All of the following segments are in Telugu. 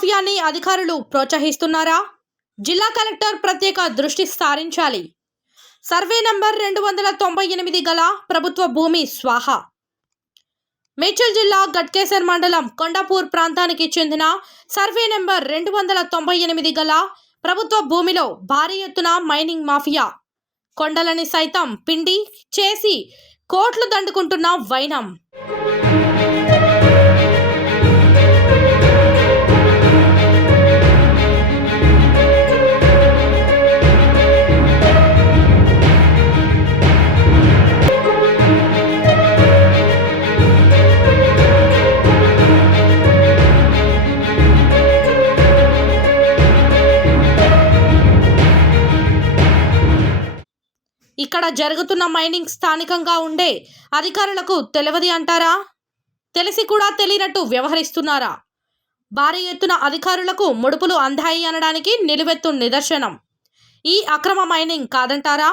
మాఫియాని అధికారులు ప్రోత్సహిస్తున్నారా? జిల్లా కలెక్టర్ ప్రత్యేక దృష్టి సారించాలి. సర్వే నంబర్ 298 గల ప్రభుత్వ భూమి స్వాహా. మేడ్చల్ జిల్లా గట్కేసర్ మండలం కొండాపూర్ ప్రాంతానికి చెందిన సర్వే నంబర్ 298 గల ప్రభుత్వ భూమిలో భారీ ఎత్తున మైనింగ్ మాఫియా కొండలని సైతం పిండి చేసి కోట్లు దండుకుంటున్న వైనం. ఇక్కడ జరుగుతున్న మైనింగ్ స్థానికంగా ఉండే అధికారులకు తెలియదు అంటారా? తెలిసి కూడా తెలియనట్టు వ్యవహరిస్తున్నారా? భారీ ఎత్తున అధికారులకు ముడుపులు అందాయి అనడానికి నిలువెత్తు నిదర్శనం ఈ అక్రమ మైనింగ్ కాదంటారా?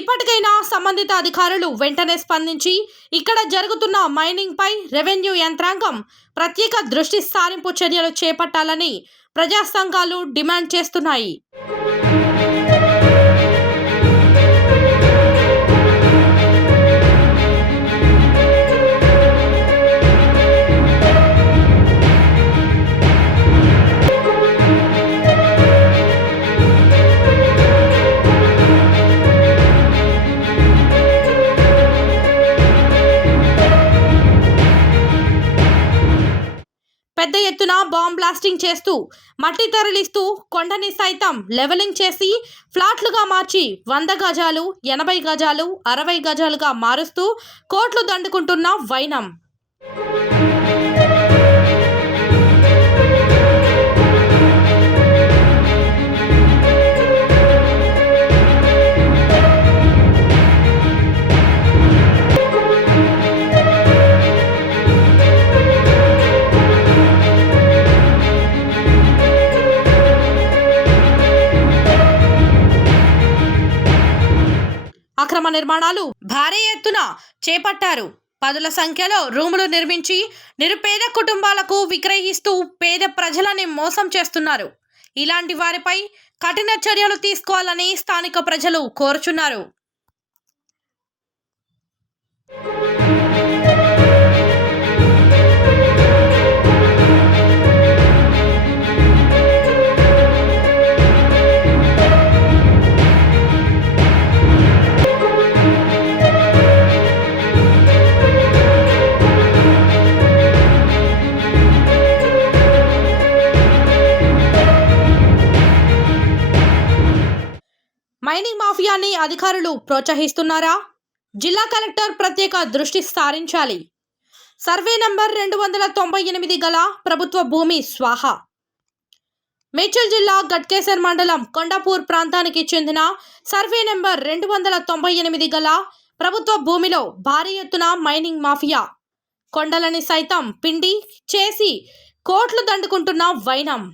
ఇప్పటికైనా సంబంధిత అధికారులు వెంటనే స్పందించి ఇక్కడ జరుగుతున్న మైనింగ్ పై రెవెన్యూ యంత్రాంగం ప్రత్యేక దృష్టి సారింపు చర్యలు చేపట్టాలని ప్రజా సంఘాలు డిమాండ్ చేస్తున్నాయి. పెద్ద ఎత్తున బాంబ్ బ్లాస్టింగ్ చేస్తూ మట్టి తరలిస్తూ కొండని సైతం లెవెలింగ్ చేసి ఫ్లాట్లుగా మార్చి 100 గజాలు 80 గజాలు 60 గజాలుగా మారుస్తూ కోట్లు దండుకుంటున్న వైనం. అక్రమ నిర్మాణాలు భారీ ఎత్తున చేపట్టారు. పదుల సంఖ్యలో రూములు నిర్మించి నిరుపేద కుటుంబాలకు విక్రయిస్తూ పేద ప్రజలని మోసం చేస్తున్నారు. ఇలాంటి వారిపై కఠిన చర్యలు తీసుకోవాలని స్థానిక ప్రజలు కోరుచున్నారు. మైనింగ్ మాఫియాని అధికారులు ప్రోత్సహిస్తున్నారా? జిల్లా కలెక్టర్ ప్రత్యేక దృష్టి సారించాలి. సర్వే నంబర్ 298 గల ప్రభుత్వ భూమి స్వాహా. మేడ్చల్ జిల్లా గట్కేసర్ మండలం కొండాపూర్ ప్రాంతానికి చెందిన సర్వే నంబర్ 298 గల ప్రభుత్వ భూమిలో భారీ ఎత్తున మైనింగ్ మాఫియా కొండలని సైతం పిండి చేసి కోట్లు దండుకుంటున్న వైనం.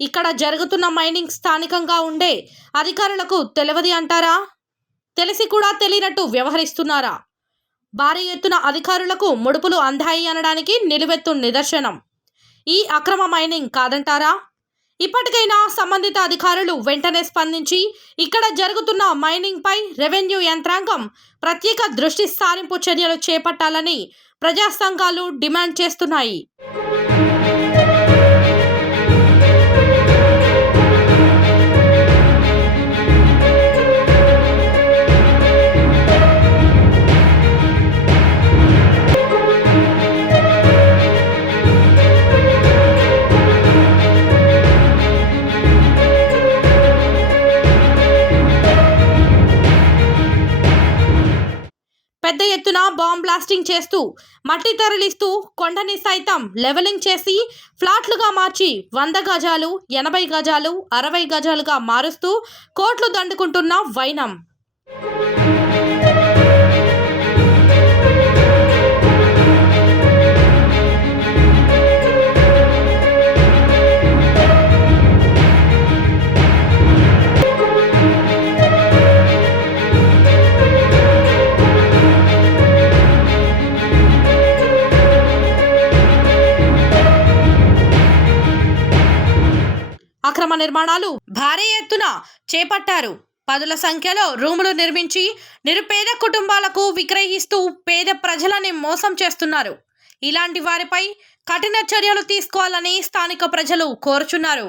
ఇక్కడ జరుగుతున్న మైనింగ్ స్థానికంగా ఉండే అధికారులకు తెలియదు అంటారా? తెలిసి కూడా తెలియనట్టు వ్యవహరిస్తున్నారా? భారీ ఎత్తున అధికారులకు ముడుపులు అందాయి అనడానికి నిలువెత్తు నిదర్శనం ఈ అక్రమ మైనింగ్ కాదంటారా? ఇప్పటికైనా సంబంధిత అధికారులు వెంటనే స్పందించి ఇక్కడ జరుగుతున్న మైనింగ్ పై రెవెన్యూ యంత్రాంగం ప్రత్యేక దృష్టి సారింపు చర్యలు చేపట్టాలని ప్రజా సంఘాలు డిమాండ్ చేస్తున్నాయి. పెద్ద ఎత్తున బాంబ్ బ్లాస్ట్ బ్లాస్టింగ్ చేస్తూ మట్టి తరలిస్తూ కొండని సైతం లెవెలింగ్ చేసి ఫ్లాట్లుగా మార్చి 100 గజాలు 80 గజాలు 60 గజాలుగా మారుస్తూ కోట్లు దండుకుంటున్న వైనం. అక్రమ నిర్మాణాలు భారీ ఎత్తున చేపట్టారు. పదుల సంఖ్యలో రూములు నిర్మించి నిరుపేద కుటుంబాలకు విక్రయిస్తూ పేద ప్రజలని మోసం చేస్తున్నారు. ఇలాంటి వారిపై కఠిన చర్యలు తీసుకోవాలని స్థానిక ప్రజలు కోరుచున్నారు.